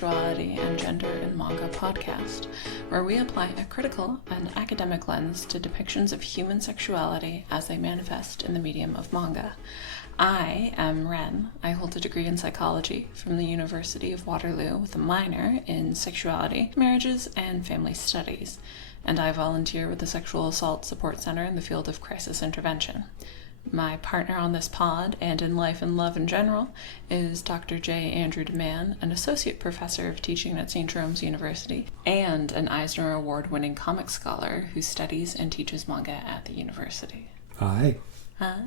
Sexuality and Gender in Manga podcast, where we apply a critical and academic lens to depictions of human sexuality as they manifest in the medium of manga. I am Ren. I hold a degree in psychology from the University of Waterloo with a minor in sexuality, marriages, and family studies, and I volunteer with the Sexual Assault Support Center in the field of crisis intervention. My partner on this pod, and in life and love in general, is Dr. J. Andrew DeMann, an associate professor of teaching at St. Jerome's University, and an Eisner Award-winning comic scholar who studies and teaches manga at the university. Hi. Hi.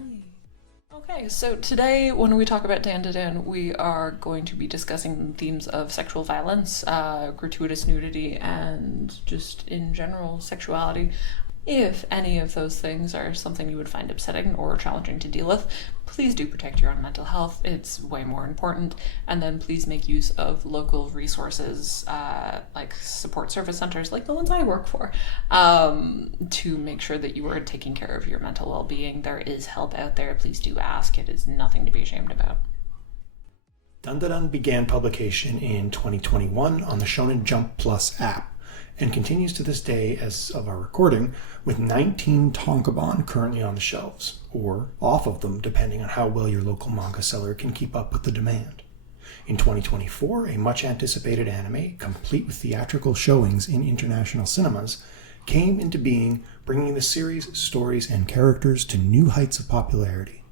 Okay, so today when we talk about Dandadan, we are going to be discussing themes of sexual violence, gratuitous nudity, and just in general sexuality. If any of those things are something you would find upsetting or challenging to deal with, please do protect your own mental health. It's way more important. And then please make use of local resources, like support service centers, like the ones I work for, to make sure that you are taking care of your mental well-being. There is help out there. Please do ask. It is nothing to be ashamed about. Dandadan began publication in 2021 on the Shonen Jump Plus app, and continues to this day as of our recording, with 19 tankobon currently on the shelves, or off of them depending on how well your local manga seller can keep up with the demand. In 2024, a much anticipated anime, complete with theatrical showings in international cinemas, came into being, bringing the series, stories, and characters to new heights of popularity.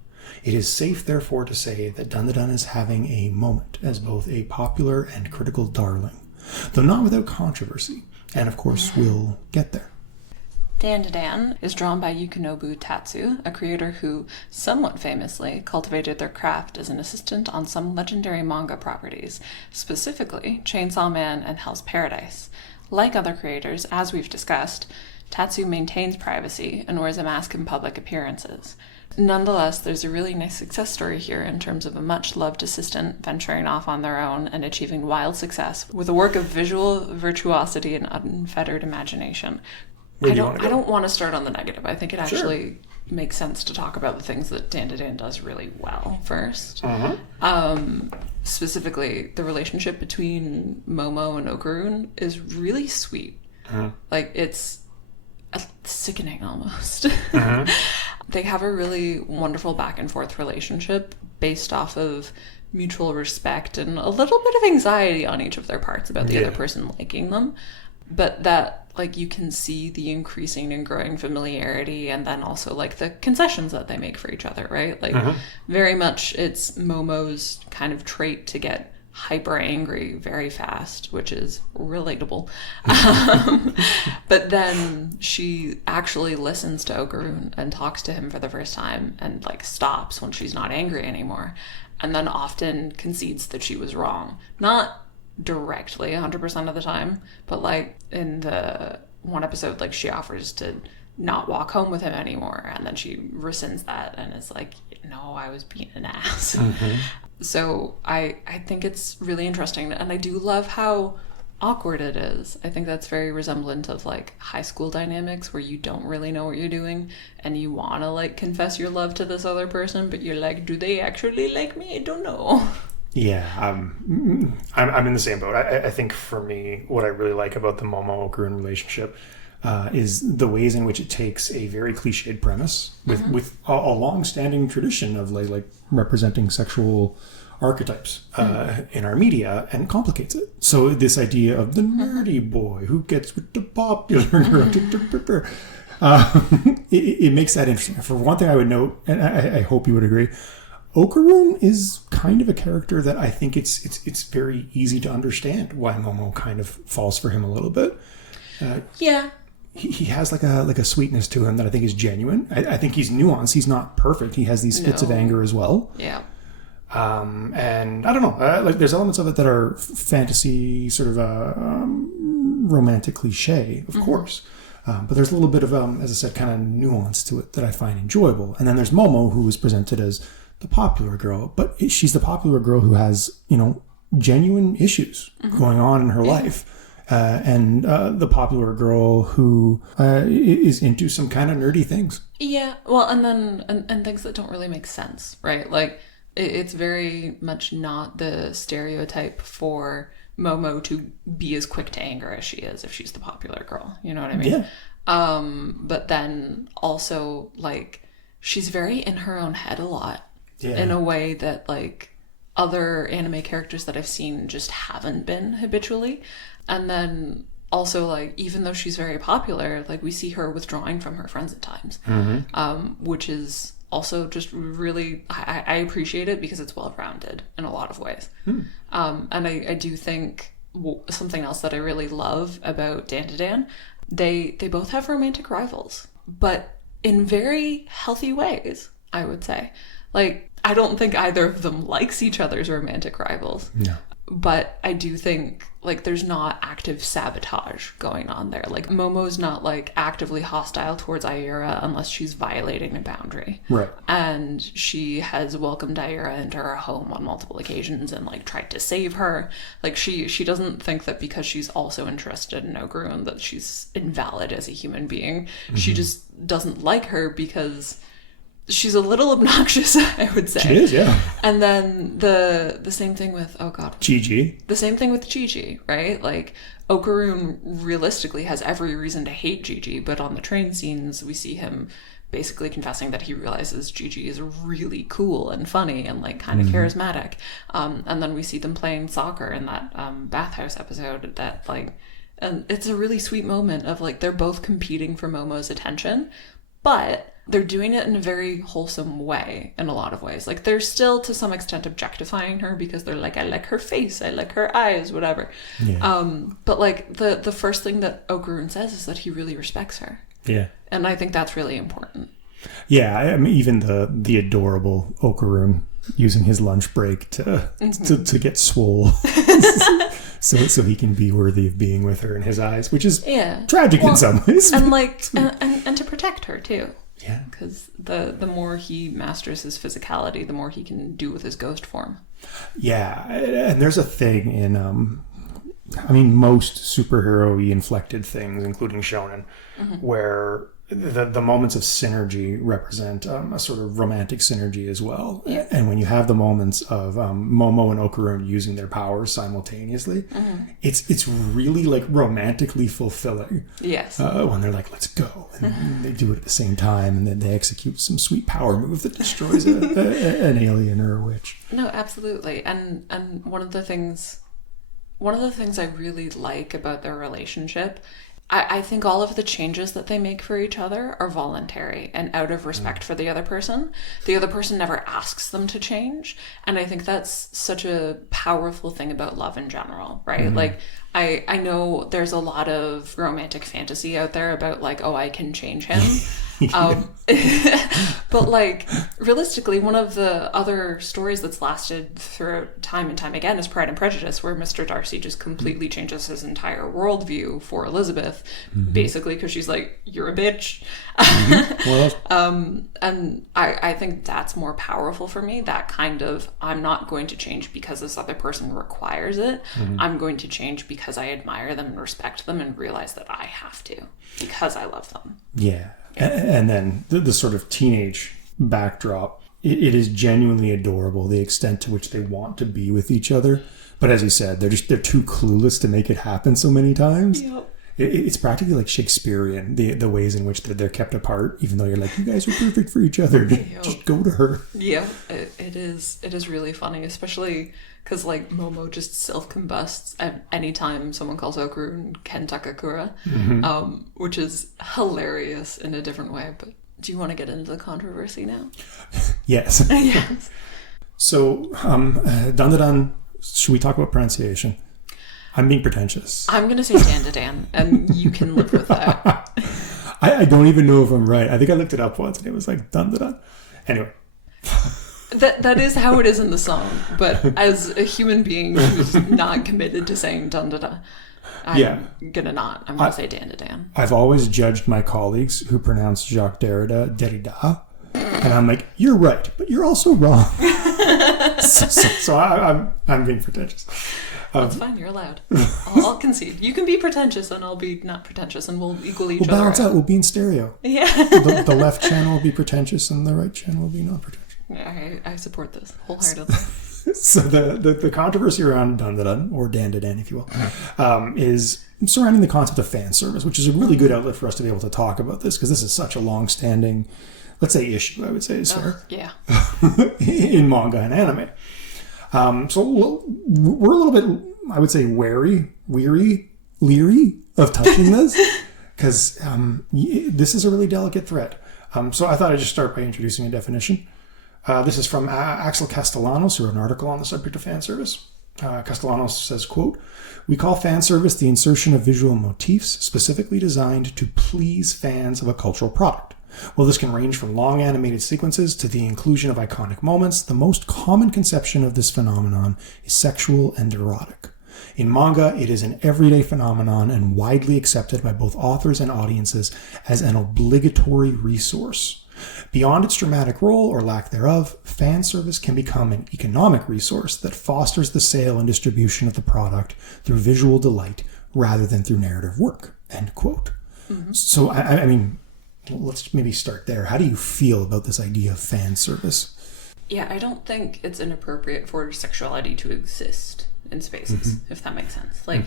It is safe, therefore, to say that Dandadan is having a moment as both a popular and critical darling, though not without controversy. And of course, we'll get there. Dandadan is drawn by Yukinobu Tatsu, a creator who, somewhat famously, cultivated their craft as an assistant on some legendary manga properties, specifically Chainsaw Man and Hell's Paradise. Like other creators, as we've discussed, Tatsu maintains privacy and wears a mask in public appearances. Nonetheless, there's a really nice success story here in terms of a much-loved assistant venturing off on their own and achieving wild success with a work of visual virtuosity and unfettered imagination. I don't want to start on the negative. I think it actually makes sense to talk about the things that Dandadan does really well first. Specifically, the relationship between Momo and Okarun is really sweet. Like, it's sickening almost. They have a really wonderful back and forth relationship based off of mutual respect and a little bit of anxiety on each of their parts about the other person liking them. But that, like, you can see the increasing and growing familiarity, and then also, like, the concessions that they make for each other, right? Like, very much it's Momo's kind of trait to get hyper angry very fast, which is relatable. But then she actually listens to Okarun and talks to him for the first time and, like, stops when she's not angry anymore, and then often concedes that she was wrong. Not directly 100% of the time, but, like, in the one episode, like, she offers to not walk home with him anymore, and then she rescinds that and is like, no, I was being an ass. So I think it's really interesting, and I do love how awkward it is. I think that's very resemblant of, like, high school dynamics where you don't really know what you're doing and you want to, like, confess your love to this other person, but you're like, do they actually like me? I don't know. Yeah, I'm in the same boat. I think for me, what I really like about the Momo-Okarun relationship is the ways in which it takes a very cliched premise with a long-standing tradition of like representing sexual archetypes in our media and complicates it. So this idea of the nerdy boy who gets with the popular girl, it makes that interesting. For one thing I would note, and I hope you would agree, Okarun is kind of a character that I think it's very easy to understand why Momo kind of falls for him a little bit. He has like a sweetness to him that I think is genuine. I think he's nuanced. He's not perfect. He has these fits of anger as well. Yeah. And I don't know. Like, there's elements of it that are fantasy, sort of romantic cliche, of course. But there's a little bit of, as I said, kind of nuance to it that I find enjoyable. And then there's Momo, who is presented as the popular girl, but she's the popular girl who has, genuine issues going on in her life. And the popular girl who is into some kind of nerdy things. Yeah, well, and then and things that don't really make sense, right? Like, it's very much not the stereotype for Momo to be as quick to anger as she is if she's the popular girl. You know what I mean? Yeah. But then also, like, she's very in her own head a lot. Yeah. In a way that, like, other anime characters that I've seen just haven't been habitually. And then also, like, even though she's very popular, like, we see her withdrawing from her friends at times, which is also just really, I appreciate it because it's well-rounded in a lot of ways. And I do think something else that I really love about Dandadan, they both have romantic rivals, but in very healthy ways, I would say. Like, I don't think either of them likes each other's romantic rivals. No. But I do think, like, there's not active sabotage going on there. Like, Momo's not, like, actively hostile towards Aira unless she's violating a boundary. Right. And she has welcomed Aira into her home on multiple occasions and, like, tried to save her. Like, she doesn't think that because she's also interested in Ogrun that she's invalid as a human being. She just doesn't like her because she's a little obnoxious, I would say. She is, yeah. And then the same thing with, oh god. Gigi. The same thing with Gigi, right? Like, Ogrun realistically has every reason to hate Gigi, but on the train scenes, we see him basically confessing that he realizes Gigi is really cool and funny and, like, kind of charismatic. And then we see them playing soccer in that bathhouse episode that, like, and it's a really sweet moment of, like, they're both competing for Momo's attention, but they're doing it in a very wholesome way in a lot of ways. Like, they're still to some extent objectifying her because they're like, I like her face, I like her eyes, whatever. Yeah. But, like, the first thing that Ogrun says is that he really respects her. Yeah. And I think that's really important. Yeah, I mean, even the adorable Ogrun using his lunch break to get swole so he can be worthy of being with her in his eyes, which is tragic in some ways. And, like, and to protect her, too. Yeah. Because the more he masters his physicality, the more he can do with his ghost form. Yeah. And there's a thing in, I mean, most superhero-y inflected things, including shonen, where the moments of synergy represent a sort of romantic synergy as well. Yeah. And when you have the moments of Momo and Ogrun using their powers simultaneously, it's really, like, romantically fulfilling. Yes. When they're like, let's go. And they do it at the same time, and then they execute some sweet power move that destroys an alien or a witch. No, absolutely. And one of the things I really like about their relationship, I think all of the changes that they make for each other are voluntary and out of respect for the other person. The other person never asks them to change. And I think that's such a powerful thing about love in general, right? Like, I know there's a lot of romantic fantasy out there about, like, oh, I can change him. But, like, realistically, one of the other stories that's lasted throughout time and time again is Pride and Prejudice, where Mr. Darcy just completely changes his entire worldview for Elizabeth, basically because she's like, you're a bitch. And I think that's more powerful for me, that kind of, I'm not going to change because this other person requires it. I'm going to change because I admire them and respect them and realize that I have to because I love them. Yeah. And then the sort of teenage backdrop, it is genuinely adorable, the extent to which they want to be with each other. But as you said, they're too clueless to make it happen so many times. Yep. It's practically like Shakespearean, the ways in which they're kept apart, even though you're like, you guys are perfect for each other. Just go to her. Yeah, it is really funny, especially because, like, Momo just self-combusts at any time someone calls Ogrun Ken Takakura, which is hilarious in a different way. But do you want to get into the controversy now? Yes. Yes. So, Dandadan, should we talk about pronunciation? I'm being pretentious. I'm going to say Dandadan, and you can live with that. I don't even know if I'm right. I think I looked it up once, and it was like Dandadan. Anyway. That is how it is in the song, but as a human being who's not committed to saying Dandadan, I'm gonna say Dandadan. I've always judged my colleagues who pronounce Jacques Derrida, and I'm like, you're right, but you're also wrong. so I'm being pretentious. That's fine, you're allowed. I'll concede. You can be pretentious and I'll be not pretentious, and we'll equal each other balance out. We'll be in stereo. Yeah. The left channel will be pretentious and the right channel will be not pretentious. I support this wholeheartedly. So the controversy around Dandadan, or Dandadan, if you will, is surrounding the concept of fan service, which is a really good outlet for us to be able to talk about this, because this is such a long-standing, let's say, issue, I would say, is fair. Yeah. In manga and anime. So we're a little bit, I would say, leery of touching this, because this is a really delicate thread. So I thought I'd just start by introducing a definition. This is from Axel Castellanos, who wrote an article on the subject of fan service. Castellanos says, quote, "We call fan service the insertion of visual motifs specifically designed to please fans of a cultural product. While this can range from long animated sequences to the inclusion of iconic moments, the most common conception of this phenomenon is sexual and erotic. In manga, it is an everyday phenomenon and widely accepted by both authors and audiences as an obligatory resource. Beyond its dramatic role or lack thereof, fan service can become an economic resource that fosters the sale and distribution of the product through visual delight rather than through narrative work." End quote. Mm-hmm. So, I mean, let's maybe start there. How do you feel about this idea of fan service? Yeah, I don't think it's inappropriate for sexuality to exist in spaces, if that makes sense. Like,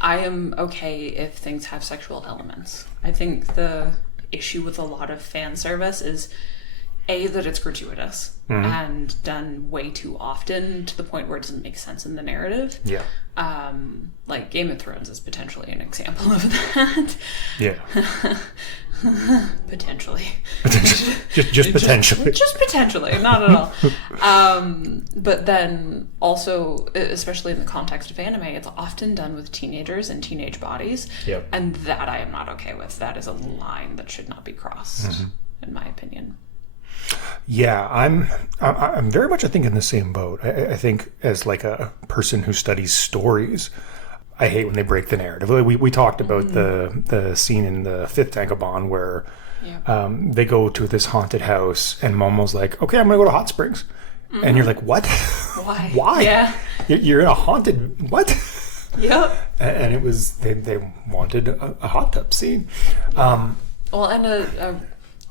I am okay if things have sexual elements. I think the issue with a lot of fan service is that it's gratuitous and done way too often to the point where it doesn't make sense in the narrative. Yeah. Like Game of Thrones is potentially an example of that. Yeah. Potentially. just potentially. Just potentially, not at all. But then also, especially in the context of anime, it's often done with teenagers and teenage bodies. Yep. And that I am not okay with. That is a line that should not be crossed, in my opinion. Yeah, I'm very much, I think, in the same boat. I think as like a person who studies stories, I hate when they break the narrative. We talked about the scene in the fifth Dandadan where they go to this haunted house and Momo's like, okay, I'm going to go to hot springs. And you're like, what? Why? Why? Yeah. You're in a haunted, what? Yep. And it was, they wanted a hot tub scene. Well, and a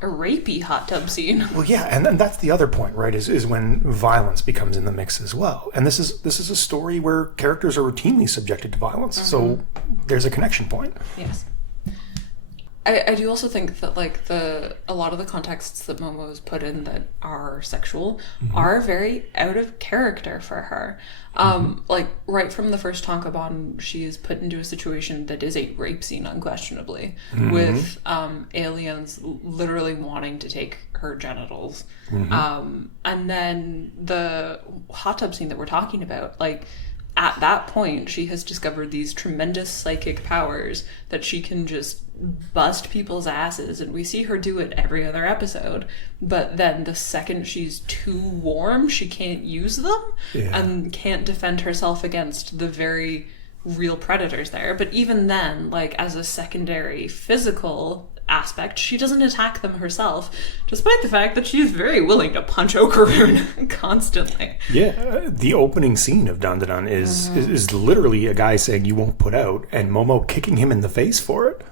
rapey hot tub scene. Well, yeah, and that's the other point, right? Is when violence becomes in the mix as well. And this is a story where characters are routinely subjected to violence, so there's a connection point. Yes. I do also think that like a lot of the contexts that Momo's put in that are sexual are very out of character for her. Like right from the first tankobon, she is put into a situation that is a rape scene, unquestionably, with aliens literally wanting to take her genitals. And then the hot tub scene that we're talking about, like at that point, she has discovered these tremendous psychic powers that she can just bust people's asses, and we see her do it every other episode. But then the second she's too warm, she can't use them and can't defend herself against the very real predators there. But even then, like as a secondary physical aspect, she doesn't attack them herself, despite the fact that she is very willing to punch Okarun constantly. Yeah, the opening scene of Dandadan is literally a guy saying you won't put out, and Momo kicking him in the face for it.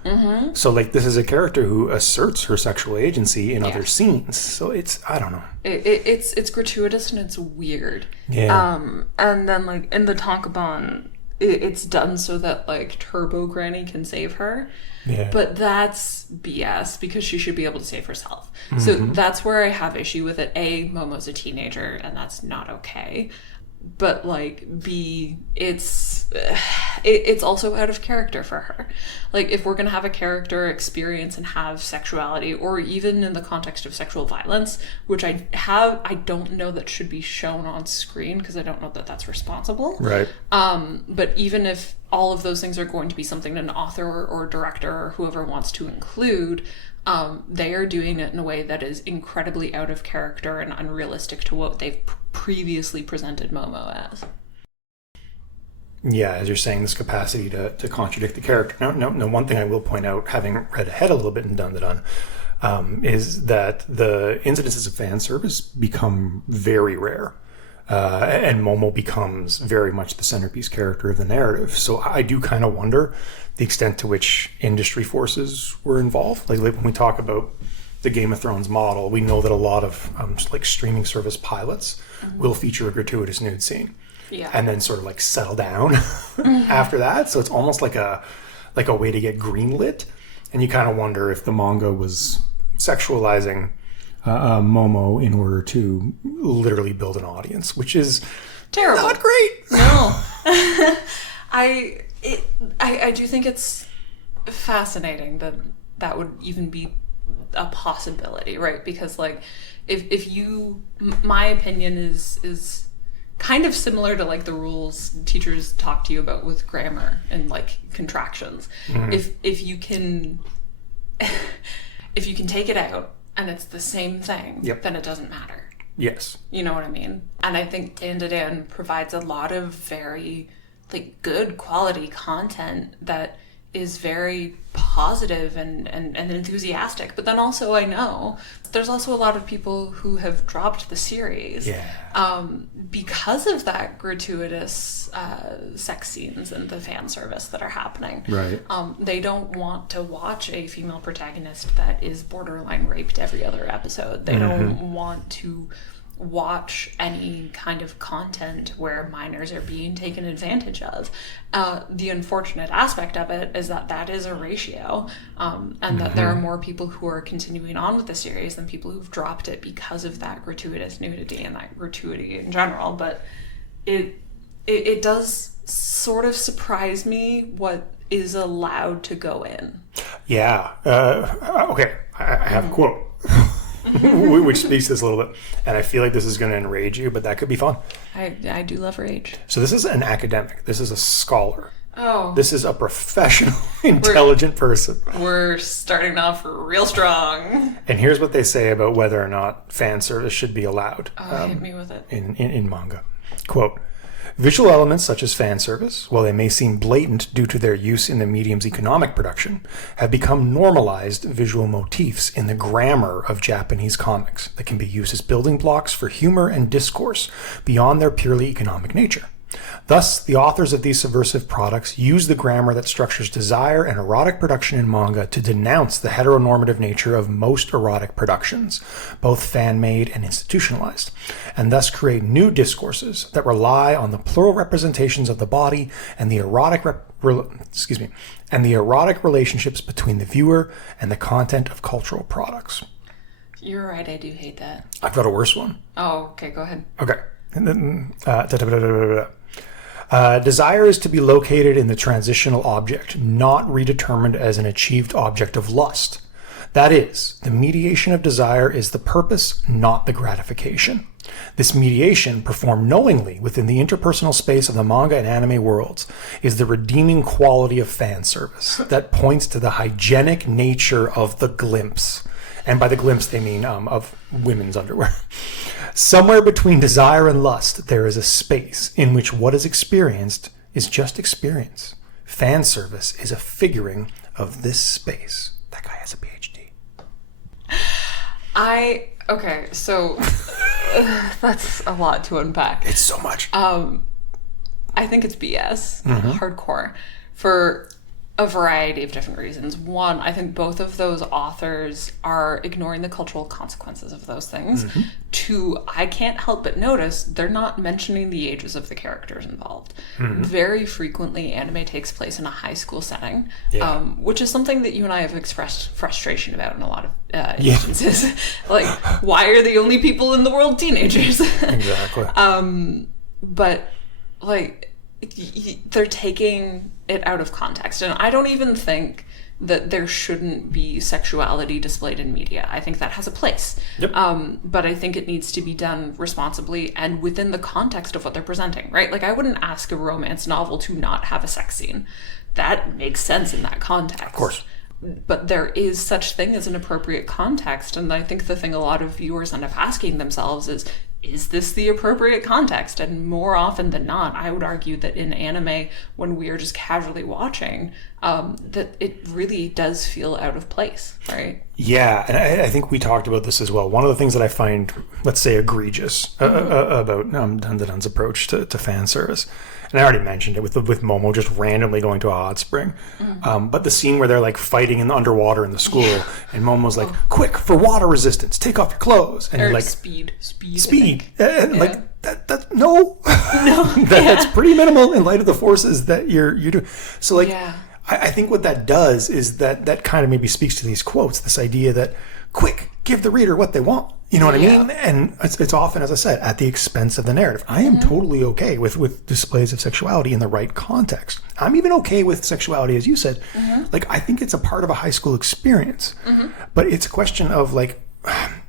So like this is a character who asserts her sexual agency in other scenes. So it's, I don't know. It's gratuitous and it's weird. Yeah. And then like in the tankobon, it's done so that like Turbo Granny can save her. Yeah. But that's BS because she should be able to save herself. So that's where I have issue with it. A, Momo's a teenager and that's not okay. But like B, it's also out of character for her. Like if we're gonna have a character experience and have sexuality, or even in the context of sexual violence, which I don't know that should be shown on screen because I don't know that that's responsible. Right. But even if all of those things are going to be something an author or director or whoever wants to include, they are doing it in a way that is incredibly out of character and unrealistic to what they've previously presented Momo as. Yeah, as you're saying, this capacity to contradict the character. Now, one thing I will point out, having read ahead a little bit in Dandadan, is that the incidences of fan service become very rare. And Momo becomes very much the centerpiece character of the narrative. So I do kind of wonder the extent to which industry forces were involved. Like when we talk about the Game of Thrones model, we know that a lot of like streaming service pilots will feature a gratuitous nude scene, and then sort of like settle down after that. So it's almost like a way to get greenlit, and you kind of wonder if the manga was sexualizing Momo in order to literally build an audience, which is terrible. Not great. No, I do think it's fascinating that would even be a possibility, right? Because like if you, my opinion is kind of similar to like the rules teachers talk to you about with grammar and like contractions. If you can take it out and it's the same thing, then it doesn't matter. Yes. You know what I mean? And I think Dandadan provides a lot of very like good quality content that is very positive and enthusiastic. But then also I know there's also a lot of people who have dropped the series because of that gratuitous sex scenes and the fan service that are happening. Right. They don't want to watch a female protagonist that is borderline raped every other episode. They don't want to watch any kind of content where minors are being taken advantage of. The unfortunate aspect of it is that is a ratio, and that there are more people who are continuing on with the series than people who've dropped it because of that gratuitous nudity and that gratuity in general. But it does sort of surprise me what is allowed to go in. Yeah. Okay. I have a quote. Which speaks to this a little bit, and I feel like this is going to enrage you, but that could be fun. I do love rage. So this is an academic. This is a scholar. Oh. This is a professional, intelligent person. We're starting off real strong. And here's what they say about whether or not fan service should be allowed. Hit me with it. In manga. Quote, visual elements such as fan service, while they may seem blatant due to their use in the medium's economic production, have become normalized visual motifs in the grammar of Japanese comics that can be used as building blocks for humor and discourse beyond their purely economic nature. Thus, the authors of these subversive products use the grammar that structures desire and erotic production in manga to denounce the heteronormative nature of most erotic productions, both fan-made and institutionalized, and thus create new discourses that rely on the plural representations of the body and the erotic relationships between the viewer and the content of cultural products. You're right, I do hate that. I've got a worse one. Oh, okay, go ahead. Okay. Desire is to be located in the transitional object, not redetermined as an achieved object of lust. That is, the mediation of desire is the purpose, not the gratification. This mediation, performed knowingly within the interpersonal space of the manga and anime worlds, is the redeeming quality of fan service that points to the hygienic nature of the glimpse. And by the glimpse, they mean of women's underwear. Somewhere between desire and lust, there is a space in which what is experienced is just experience. Fan service is a figuring of this space. That guy has a PhD. Okay, so that's a lot to unpack. It's so much. I think it's BS, hardcore, for a variety of different reasons. One, I think both of those authors are ignoring the cultural consequences of those things. Two, I can't help but notice they're not mentioning the ages of the characters involved. Very frequently, anime takes place in a high school setting, which is something that you and I have expressed frustration about in a lot of instances. Like, why are the only people in the world teenagers? Exactly. But, like, they're taking it out of context, and I don't even think that there shouldn't be sexuality displayed in media. I think that has a place. But I think it needs to be done responsibly and within the context of what they're presenting, right? Like, I wouldn't ask a romance novel to not have a sex scene. That makes sense in that context. Of course. But there is such thing as an appropriate context, and I think the thing a lot of viewers end up asking themselves is is this the appropriate context? And more often than not, I would argue that in anime, when we are just casually watching, that it really does feel out of place, right? Yeah, and I think we talked about this as well. One of the things that I find, let's say, egregious about Dandadan's approach to fan service, and I already mentioned it with Momo just randomly going to a hot spring, but the scene where they're like fighting in the underwater in the school, and Momo's like, "Quick for water resistance, take off your clothes," and you're like, speed, and like that no, that's pretty minimal in light of the forces that you're doing. So like. Yeah. I think what that does is that kind of maybe speaks to these quotes, this idea that, quick, give the reader what they want. You know what I mean? And it's often, as I said, at the expense of the narrative. I am totally okay with displays of sexuality in the right context. I'm even okay with sexuality, as you said. Like, I think it's a part of a high school experience. But it's a question of, like,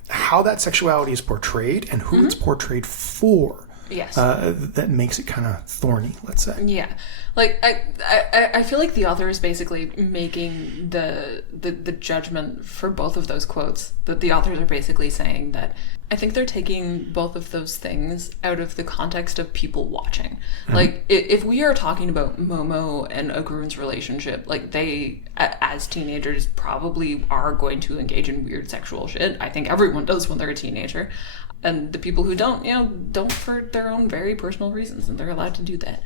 how that sexuality is portrayed and who it's portrayed for. Yes. That makes it kind of thorny, let's say. Yeah. Like, I feel like the author is basically making the judgment for both of those quotes. That the authors are basically saying that I think they're taking both of those things out of the context of people watching. Like, if we are talking about Momo and Ogurun's relationship, like, they, as teenagers, probably are going to engage in weird sexual shit. I think everyone does when they're a teenager. And the people who don't, don't for their own very personal reasons, and they're allowed to do that.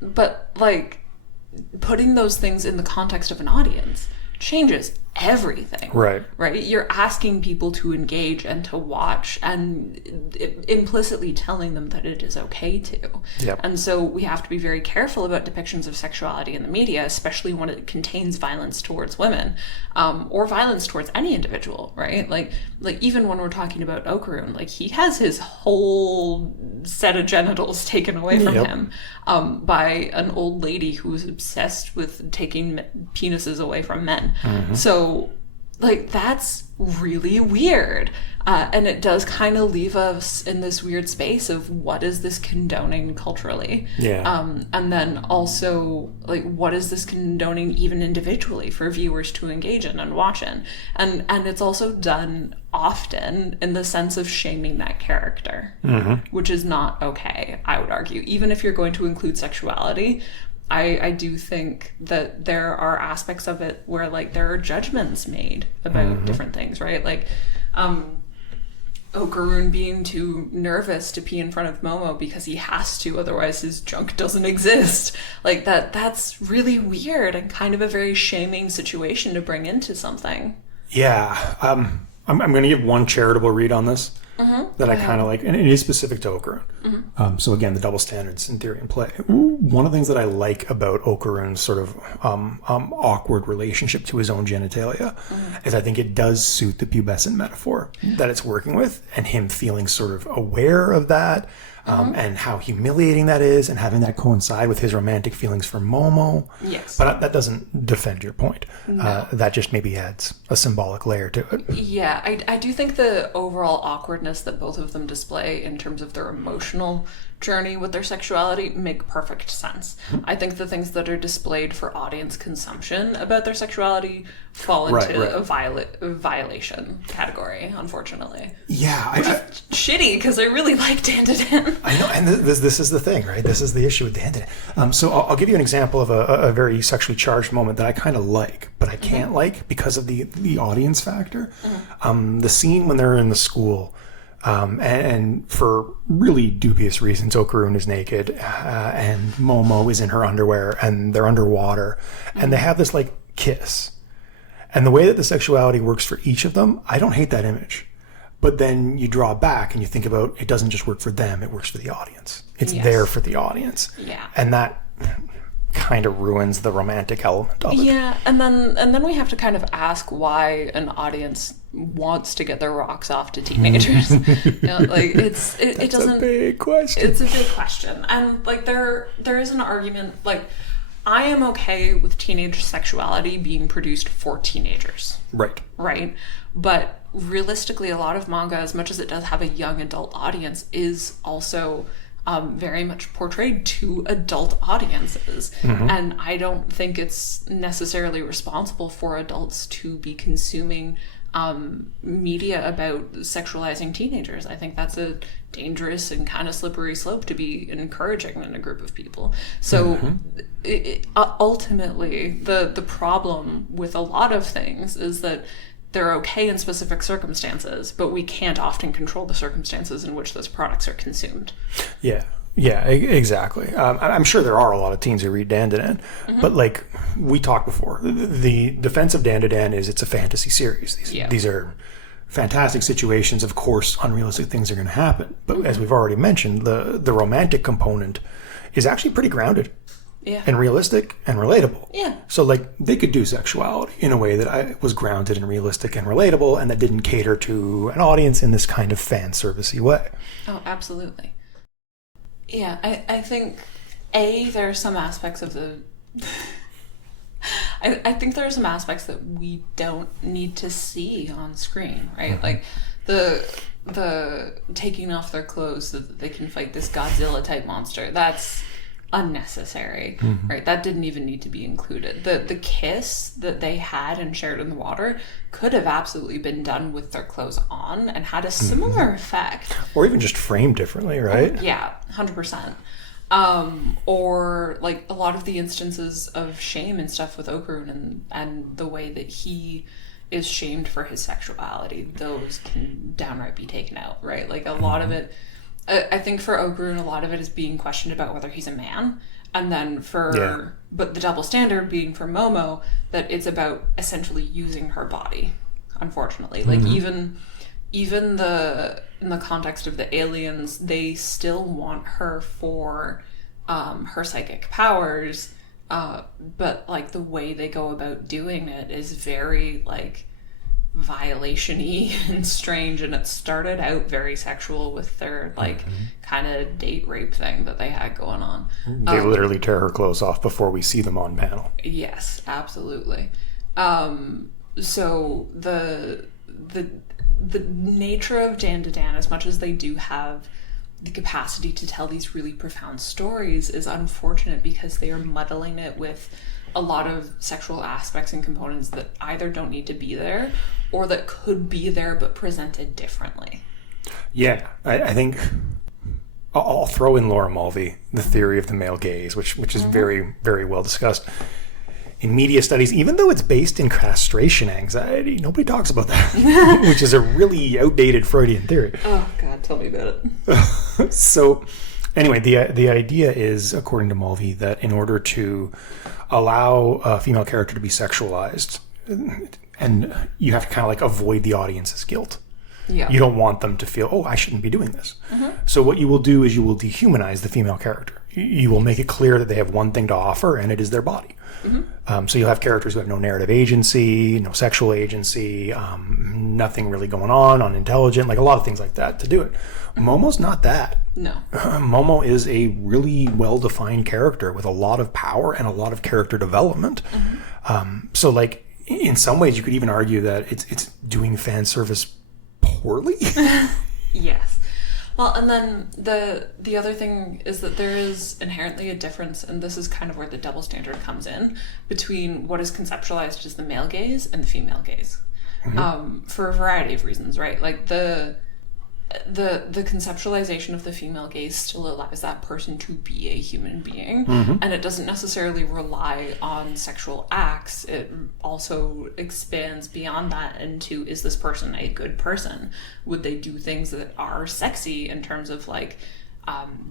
But, like, putting those things in the context of an audience changes everything. Right. You're asking people to engage and to watch and implicitly telling them that it is okay to. Yep. And so we have to be very careful about depictions of sexuality in the media, especially when it contains violence towards women, or violence towards any individual, right? Like even when we're talking about Okurun, like, he has his whole set of genitals taken away from him by an old lady who's obsessed with taking penises away from men. So, like, that's really weird. And it does kind of leave us in this weird space of what is this condoning culturally? Yeah. And then also, like, what is this condoning even individually for viewers to engage in and watch in? And it's also done often in the sense of shaming that character, which is not okay, I would argue. Even if you're going to include sexuality, I do think that there are aspects of it where, like, there are judgments made about different things, right? Like, Okurun being too nervous to pee in front of Momo because he has to, otherwise his junk doesn't exist. Like, that's really weird and kind of a very shaming situation to bring into something. Yeah. I'm going to give one charitable read on this. That I kind of like, and it is specific to Okurun. So again, the double standards in theory and play. One of the things that I like about Okurun's sort of awkward relationship to his own genitalia is I think it does suit the pubescent metaphor that it's working with, and him feeling sort of aware of that, and how humiliating that is, and having that coincide with his romantic feelings for Momo. Yes. But that doesn't defend your point. No. That just maybe adds a symbolic layer to it. Yeah, I do think the overall awkwardness that both of them display in terms of their emotional journey with their sexuality make perfect sense. I think the things that are displayed for audience consumption about their sexuality fall into a violation category, unfortunately. Yeah. Which is shitty, because I really like Dandadan. I know, and this is the thing, right? This is the issue with Dandadan. So I'll give you an example of a very sexually charged moment that I kind of like, but I can't like because of the audience factor. The scene when they're in the school, and for really dubious reasons, Okurun is naked, and Momo is in her underwear, and they're underwater, and they have this, like, kiss. And the way that the sexuality works for each of them, I don't hate that image. But then you draw back and you think about, it doesn't just work for them, it works for the audience. It's there for the audience. Yeah. And that kind of ruins the romantic element of it. Yeah, and then we have to kind of ask why an audience wants to get their rocks off to teenagers. Like, it doesn't. It's a big question. It's a big question, and like there is an argument. Like, I am okay with teenage sexuality being produced for teenagers. Right. But realistically, a lot of manga, as much as it does have a young adult audience, is also very much portrayed to adult audiences. And I don't think it's necessarily responsible for adults to be consuming media about sexualizing teenagers. I think that's a dangerous and kind of slippery slope to be encouraging in a group of people. So ultimately, the problem with a lot of things is that they're okay in specific circumstances, but we can't often control the circumstances in which those products are consumed. Yeah, exactly. I'm sure there are a lot of teens who read Dandadan, but like we talked before, the defense of Dandadan is it's a fantasy series. These are fantastic situations. Of course, unrealistic things are going to happen. But as we've already mentioned, the romantic component is actually pretty grounded and realistic and relatable. Yeah. So like they could do sexuality in a way that was grounded and realistic and relatable and that didn't cater to an audience in this kind of fan servicey way. Oh, absolutely. Yeah, I think, there are some aspects of the... I think there are some aspects that we don't need to see on screen, right? Like, the taking off their clothes so that they can fight this Godzilla-type monster, that's unnecessary, right? That didn't even need to be included. The kiss that they had and shared in the water could have absolutely been done with their clothes on and had a similar effect. Or even just framed differently, right? Yeah, 100%. Or like a lot of the instances of shame and stuff with Okarun and the way that he is shamed for his sexuality, those can downright be taken out, right? Like a lot of it, I think for Okarun, a lot of it is being questioned about whether he's a man. And then but the double standard being for Momo, that it's about essentially using her body, unfortunately. Like even in the context of the aliens, they still want her for her psychic powers, but like the way they go about doing it is very like violation-y and strange, and it started out very sexual with their like kind of date rape thing that they had going on. They literally tear her clothes off before we see them on panel. Yes, absolutely. So the nature of Dandadan, as much as they do have the capacity to tell these really profound stories, is unfortunate because they are muddling it with a lot of sexual aspects and components that either don't need to be there or that could be there but presented differently. Yeah, I think I'll throw in Laura Mulvey, the theory of the male gaze, which is very, very well discussed in media studies, even though it's based in castration anxiety. Nobody talks about that, which is a really outdated Freudian theory. Oh, God, tell me about it. So anyway, the idea is, according to Mulvey, that in order to allow a female character to be sexualized, and you have to kind of like avoid the audience's guilt. Yeah. You don't want them to feel, oh, I shouldn't be doing this. So what you will do is you will dehumanize the female character. You will make it clear that they have one thing to offer, and it is their body. So you'll have characters who have no narrative agency, no sexual agency, nothing really going on, unintelligent, like a lot of things like that to do it. Momo's not that. No. Momo is a really well-defined character with a lot of power and a lot of character development. So like, in some ways, you could even argue that it's doing fan service poorly. Yes. Well, and then the other thing is that there is inherently a difference, and this is kind of where the double standard comes in, between what is conceptualized as the male gaze and the female gaze, for a variety of reasons, right? Like the conceptualization of the female gaze still allows that person to be a human being, and it doesn't necessarily rely on sexual acts. It also expands beyond that into, is this person a good person? Would they do things that are sexy in terms of like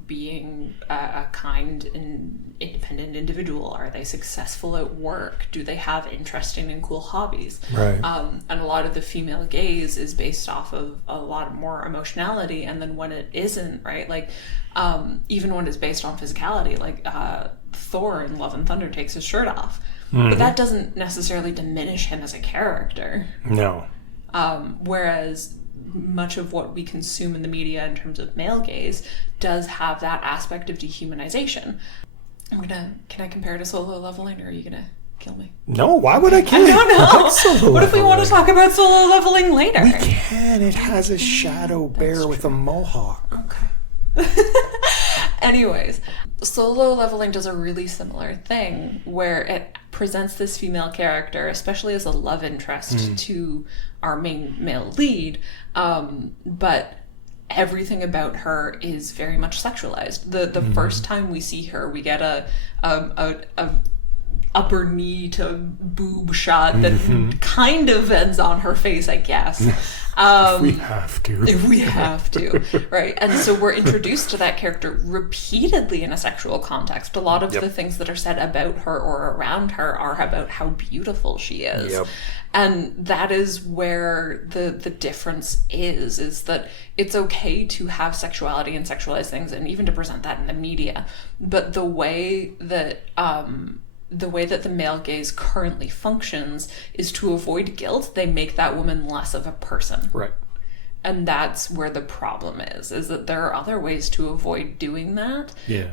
being a kind and independent individual? Are they successful at work? Do they have interesting and cool hobbies? Right. And a lot of the female gaze is based off of a lot more emotionality, and then when it isn't, right, like even when it's based on physicality, like Thor in Love and Thunder takes his shirt off, but that doesn't necessarily diminish him as a character. No. Whereas much of what we consume in the media in terms of male gaze does have that aspect of dehumanization. Can I compare it to Solo Leveling, or are you gonna kill me? No, why would I kill you? I don't know. What if we want to talk about Solo Leveling later? We can. It has a shadow bear with a mohawk. Okay. Anyways, Solo Leveling does a really similar thing where it presents this female character, especially as a love interest to our main male lead, but everything about her is very much sexualized. The first time we see her, we get a upper knee to boob shot that kind of ends on her face, I guess. If we have to. If we have to, right? And so we're introduced to that character repeatedly in a sexual context. A lot of the things that are said about her or around her are about how beautiful she is. Yep. And that is where the difference is that it's okay to have sexuality and sexualize things and even to present that in the media. But the way that the male gaze currently functions is to avoid guilt. They make that woman less of a person. Right. And that's where the problem is that there are other ways to avoid doing that. Yeah.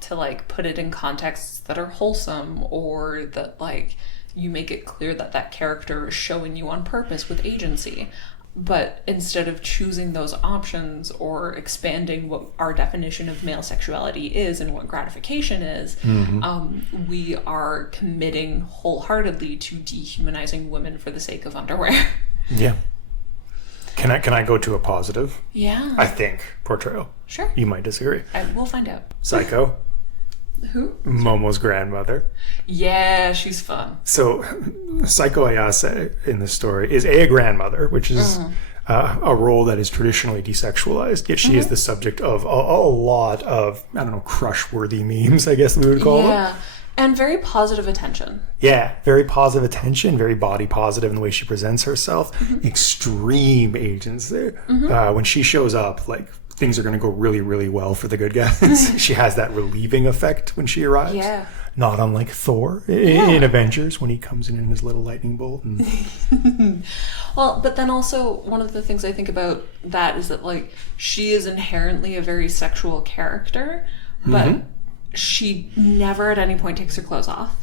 To like put it in contexts that are wholesome, or that like you make it clear that that character is showing you on purpose with agency. But instead of choosing those options or expanding what our definition of male sexuality is and what gratification is, we are committing wholeheartedly to dehumanizing women for the sake of underwear. Yeah. Can I go to a positive? Yeah. I think portrayal. Sure. You might disagree. We'll find out. Psycho. Who? Momo's grandmother. Yeah, she's fun. So, Psycho Ayase in this story is a grandmother, which is a role that is traditionally desexualized, yet she is the subject of a lot of, I don't know, crush-worthy memes, I guess we would call them. Yeah, and very positive attention. Yeah, very positive attention, very body positive in the way she presents herself. Extreme agents there. When she shows up, like, things are going to go really, really well for the good guys. She has that relieving effect when she arrives. Yeah. Not unlike Thor in Avengers when he comes in his little lightning bolt. And... Well, but then also one of the things I think about that is that like she is inherently a very sexual character, but she never at any point takes her clothes off.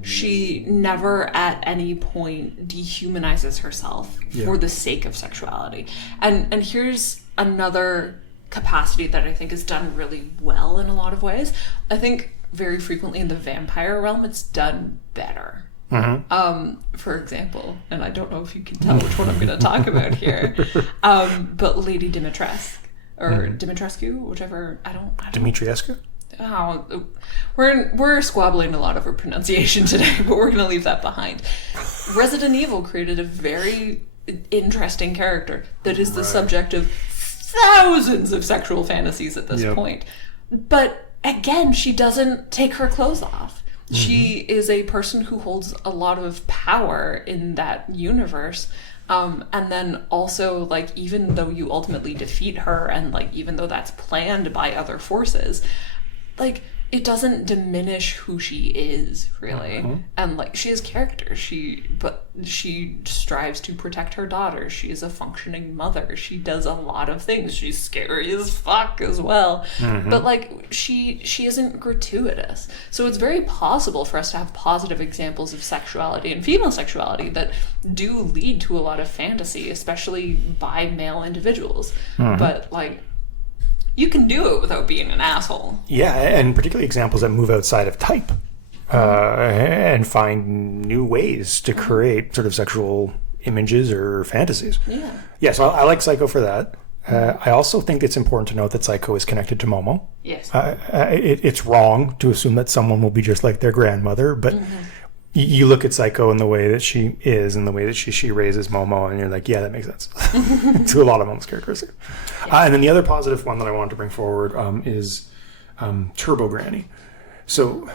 She never at any point dehumanizes herself for the sake of sexuality. And here's another capacity that I think is done really well in a lot of ways. I think very frequently in the vampire realm it's done better. For example, and I don't know if you can tell which one I'm going to talk about here, but Lady Dimitrescu or Dimitrescu, whichever. I don't Dimitriescu? Oh, we're squabbling a lot over pronunciation today, but we're going to leave that behind. Resident Evil created a very interesting character that is the subject of thousands of sexual fantasies at this point. But again, she doesn't take her clothes off. She is a person who holds a lot of power in that universe. And then also, like, even though you ultimately defeat her and, like, even though that's planned by other forces, like, it doesn't diminish who she is, really. And, like, she has character. But she strives to protect her daughter. She is a functioning mother. She does a lot of things. She's scary as fuck as well. But, like, she isn't gratuitous. So it's very possible for us to have positive examples of sexuality and female sexuality that do lead to a lot of fantasy, especially by male individuals. But, like, you can do it without being an asshole. Yeah, and particularly examples that move outside of type and find new ways to create sort of sexual images or fantasies. Yeah, so I like Psycho for that. I also think it's important to note that Psycho is connected to Momo. Yes. It's wrong to assume that someone will be just like their grandmother, but you look at Psycho and the way that she is and the way that she raises Momo, and you're like, yeah, that makes sense to a lot of Momo's characteristics. And then the other positive one that I wanted to bring forward is Turbo Granny. So,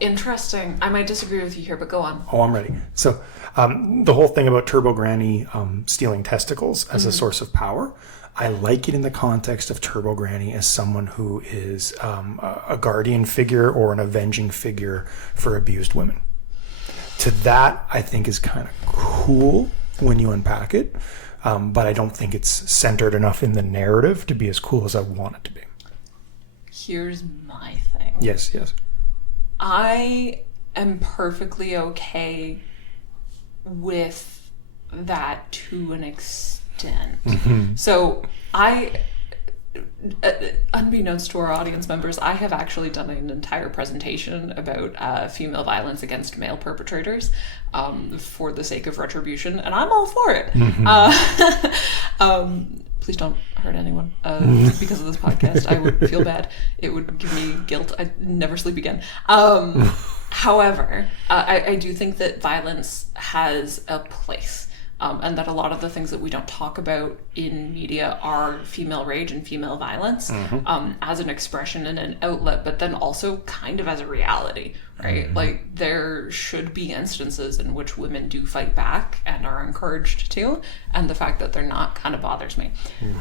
interesting. I might disagree with you here, but go on. I'm ready. So the whole thing about Turbo Granny stealing testicles as a source of power, I like it in the context of Turbo Granny as someone who is a guardian figure or an avenging figure for abused women. To that, I think is kind of cool when you unpack it, but I don't think it's centered enough in the narrative to be as cool as I want it to be. Here's my thing. Yes. I am perfectly okay with that to an extent. So unbeknownst to our audience members, I have actually done an entire presentation about female violence against male perpetrators for the sake of retribution, and I'm all for it. Please don't hurt anyone because of this podcast. I would feel bad. It would give me guilt. I'd never sleep again. However, I do think that violence has a place. And that a lot of the things that we don't talk about in media are female rage and female violence as an expression and an outlet, but then also kind of as a reality, right? Like, there should be instances in which women do fight back and are encouraged to, and the fact that they're not kind of bothers me.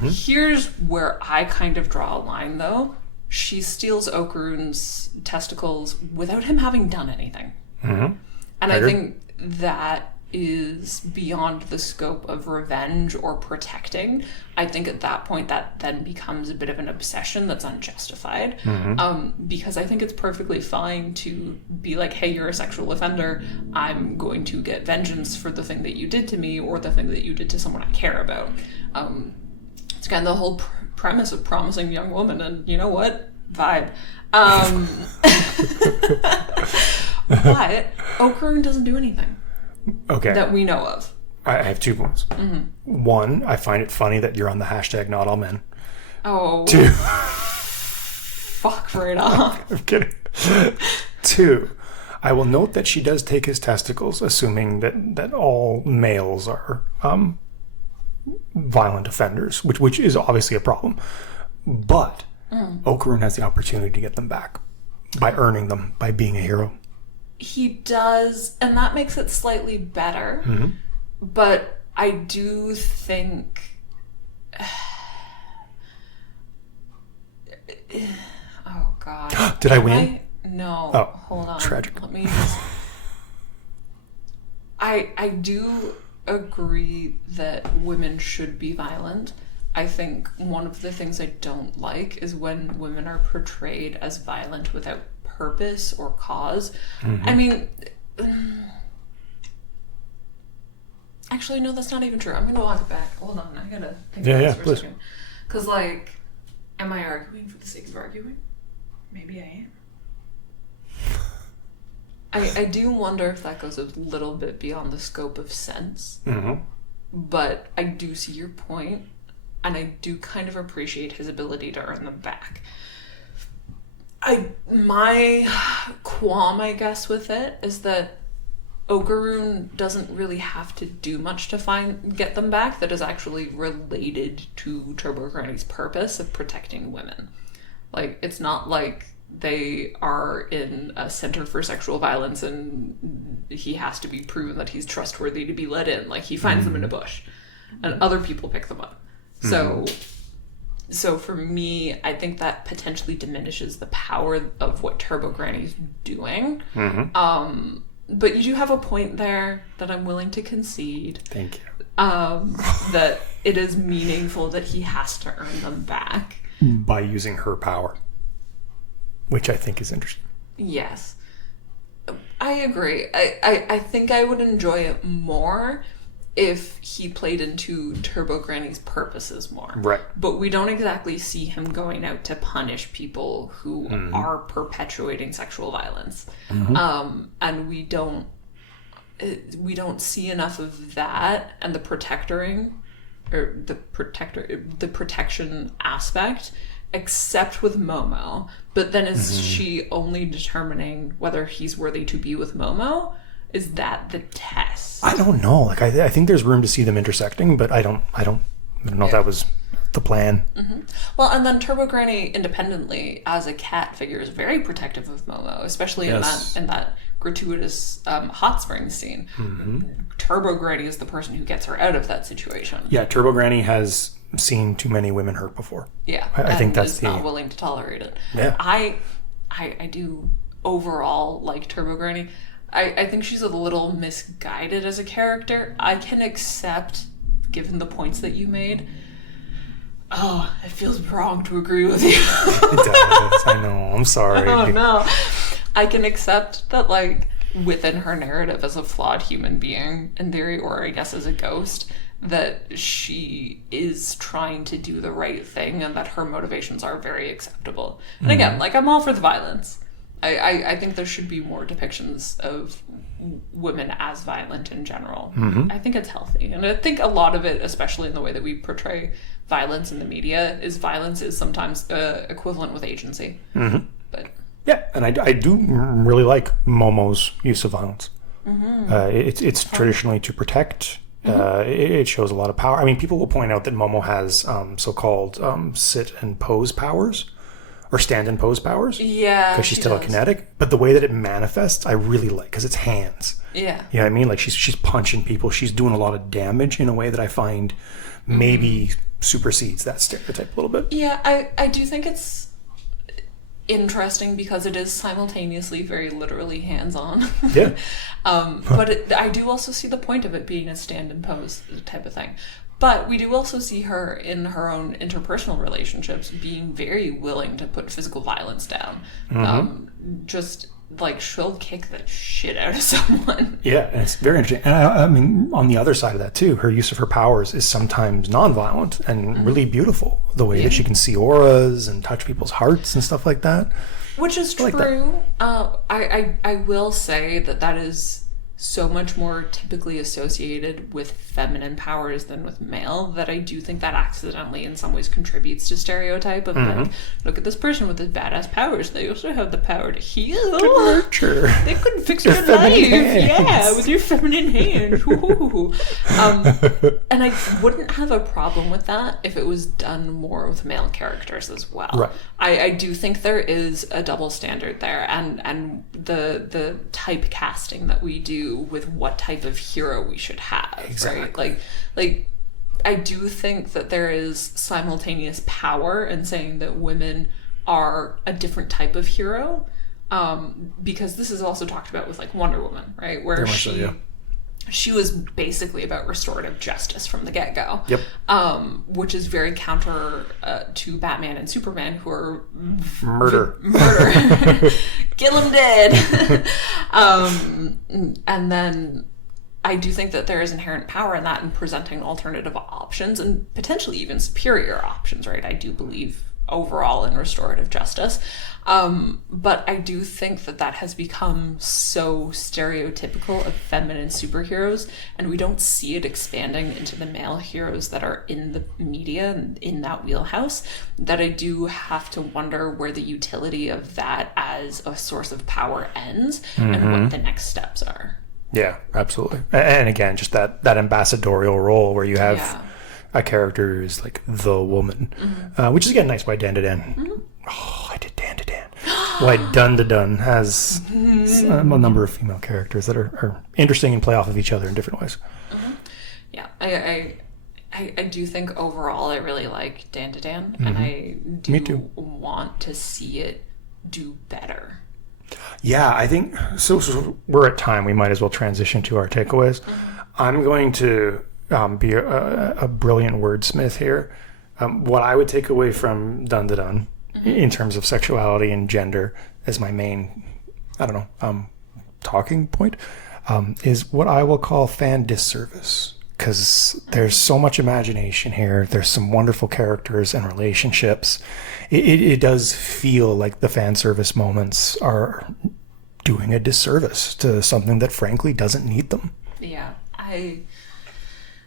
Here's where I kind of draw a line, though. She steals Okarun's testicles without him having done anything. And I think that is beyond the scope of revenge or protecting. I think at that point that then becomes a bit of an obsession that's unjustified, because I think it's perfectly fine to be like, hey, you're a sexual offender, I'm going to get vengeance for the thing that you did to me or the thing that you did to someone I care about. It's kind of the whole premise of Promising Young Woman, and you know what? Vibe. But Okarun doesn't do anything. Okay. That we know of. I have 2 points. One, I find it funny that you're on the hashtag not all men. Oh. 2. Fuck right off. I'm kidding. 2, I will note that she does take his testicles, assuming that all males are violent offenders, which is obviously a problem. But Okarun has the opportunity to get them back by earning them, by being a hero. He does, and that makes it slightly better. But I do think... Oh, God. Did I win? No. Oh, hold on. Tragic. Let me just... I do agree that women should be violent. I think one of the things I don't like is when women are portrayed as violent without purpose or cause. I mean, actually, no, that's not even true. I'm gonna walk it back. Hold on, I gotta think about this for a second. Because, like, am I arguing for the sake of arguing? Maybe I am. I do wonder if that goes a little bit beyond the scope of sense. But I do see your point, and I do kind of appreciate his ability to earn them back. My qualm, I guess, with it is that Okarun doesn't really have to do much to get them back that is actually related to Turbo Granny's purpose of protecting women. Like, it's not like they are in a center for sexual violence and he has to be proven that he's trustworthy to be let in. Like, he finds them in a bush and other people pick them up. So for me, I think that potentially diminishes the power of what Turbo Granny's doing. But you do have a point there that I'm willing to concede. Thank you. That it is meaningful that he has to earn them back. By using her power. Which I think is interesting. Yes. I agree. I think I would enjoy it more if he played into Turbo Granny's purposes more. Right. But we don't exactly see him going out to punish people who are perpetuating sexual violence. And we don't see enough of that and the protection aspect, except with Momo. But then is she only determining whether he's worthy to be with Momo? Is that the test? I don't know. Like, I think there's room to see them intersecting, but I don't know if that was the plan. Well, and then Turbo Granny independently as a cat figure is very protective of Momo, especially in that gratuitous hot springs scene. Turbo Granny is the person who gets her out of that situation. Yeah, Turbo Granny has seen too many women hurt before. Yeah, I think that's not willing to tolerate it. Yeah, I do overall like Turbo Granny. I think she's a little misguided as a character. I can accept, given the points that you made. Oh, it feels wrong to agree with you. It does. I know. I'm sorry. Oh, no. I can accept that, like, within her narrative as a flawed human being, in theory, or I guess as a ghost, that she is trying to do the right thing and that her motivations are very acceptable. And again, like, I'm all for the violence. I think there should be more depictions of women as violent in general. I think it's healthy. And I think a lot of it, especially in the way that we portray violence in the media, is violence is sometimes equivalent with agency. But yeah, and I do really like Momo's use of violence. It's traditionally to protect. It shows a lot of power. I mean, people will point out that Momo has so-called sit and pose powers, or stand and pose powers. Yeah, because she's telekinetic. But the way that it manifests, I really like, because it's hands. Yeah. You know what I mean? Like, she's punching people. She's doing a lot of damage in a way that I find maybe supersedes that stereotype a little bit. Yeah, I do think it's interesting because it is simultaneously very literally hands-on. Yeah. But I do also see the point of it being a stand and pose type of thing. But we do also see her in her own interpersonal relationships being very willing to put physical violence down. Just like, she'll kick the shit out of someone. Yeah, and it's very interesting. And I mean, on the other side of that too, her use of her powers is sometimes non-violent and really beautiful. The way that she can see auras and touch people's hearts and stuff like that. Which is true. Like, I will say that is so much more typically associated with feminine powers than with male, that I do think that accidentally in some ways contributes to stereotype of like, look at this person with his badass powers, they also have the power to heal, to nurture, they could fix your life, yeah, with your feminine hands. And I wouldn't have a problem with that if it was done more with male characters as well. Right. I do think there is a double standard there, and the typecasting that we do with what type of hero we should have. Exactly. Right? Like I do think that there is simultaneous power in saying that women are a different type of hero, because this is also talked about with like Wonder Woman, right? Where she was basically about restorative justice from the get-go. Yep. Which is very counter to Batman and Superman, who are murder. Kill him dead. And then I do think that there is inherent power in that, in presenting alternative options and potentially even superior options, right? I do believe overall in restorative justice. But I do think that has become so stereotypical of feminine superheroes, and we don't see it expanding into the male heroes that are in the media and in that wheelhouse, that I do have to wonder where the utility of that as a source of power ends and what the next steps are. Yeah, absolutely. And again, just that ambassadorial role where you have a character who's like the woman, which is again nice by Dandadan. Oh, I did Dandadan. Why Dandadan has a number of female characters that are interesting and play off of each other in different ways. Yeah, I do think overall I really like Dandadan, and I do want to see it do better. Yeah, I think so we're at time. We might as well transition to our takeaways. I'm going to be a brilliant wordsmith here. What I would take away from Dandadan in terms of sexuality and gender as my main, talking point, is what I will call fan disservice. Because there's so much imagination here. There's some wonderful characters and relationships. It does feel like the fan service moments are doing a disservice to something that frankly doesn't need them. Yeah, I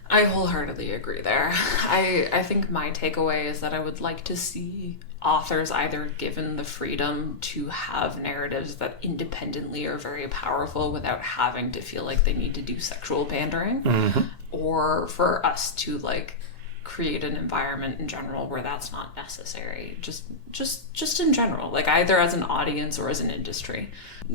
wholeheartedly agree there. I think my takeaway is that I would like to see authors either given the freedom to have narratives that independently are very powerful without having to feel like they need to do sexual pandering, or for us to like create an environment in general where that's not necessary, just in general, like either as an audience or as an industry,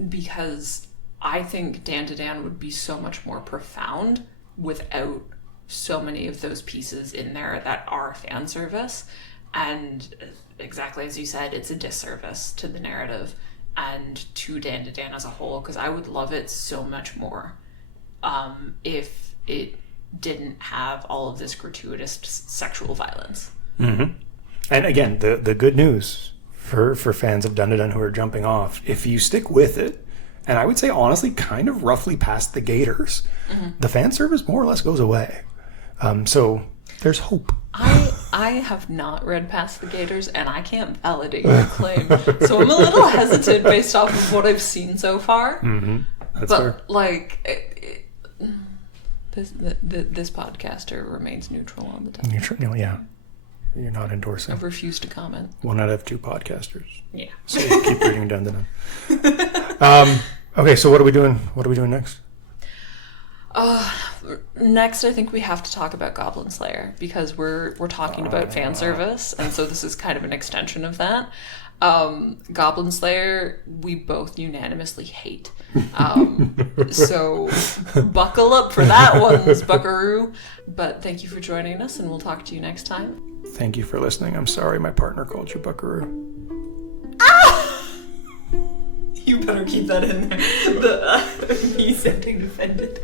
because I think Dandadan would be so much more profound without so many of those pieces in there that are fan service. And exactly as you said, it's a disservice to the narrative and to Dandadan as a whole, because I would love it so much more if it didn't have all of this gratuitous sexual violence. And again, the good news for fans of Dandadan who are jumping off, if you stick with it, and I would say honestly kind of roughly past the gators, the fan service more or less goes away. So there's hope. I have not read past the Gators, and I can't validate your claim. So I'm a little hesitant based off of what I've seen so far. Mm-hmm. That's but fair. Like, this podcaster remains neutral on the topic. Yeah. You're not endorsing. I've refused to comment. 1 out of 2 podcasters. Yeah. So keep reading Dandadan. Okay, so what are we doing? What are we doing next? Next, I think we have to talk about Goblin Slayer because we're talking about fan service, and so this is kind of an extension of that. Goblin Slayer, we both unanimously hate. So buckle up for that one, buckaroo. But thank you for joining us, and we'll talk to you next time. Thank you for listening. I'm sorry my partner called you buckaroo. You better keep that in there. Me sounding offended.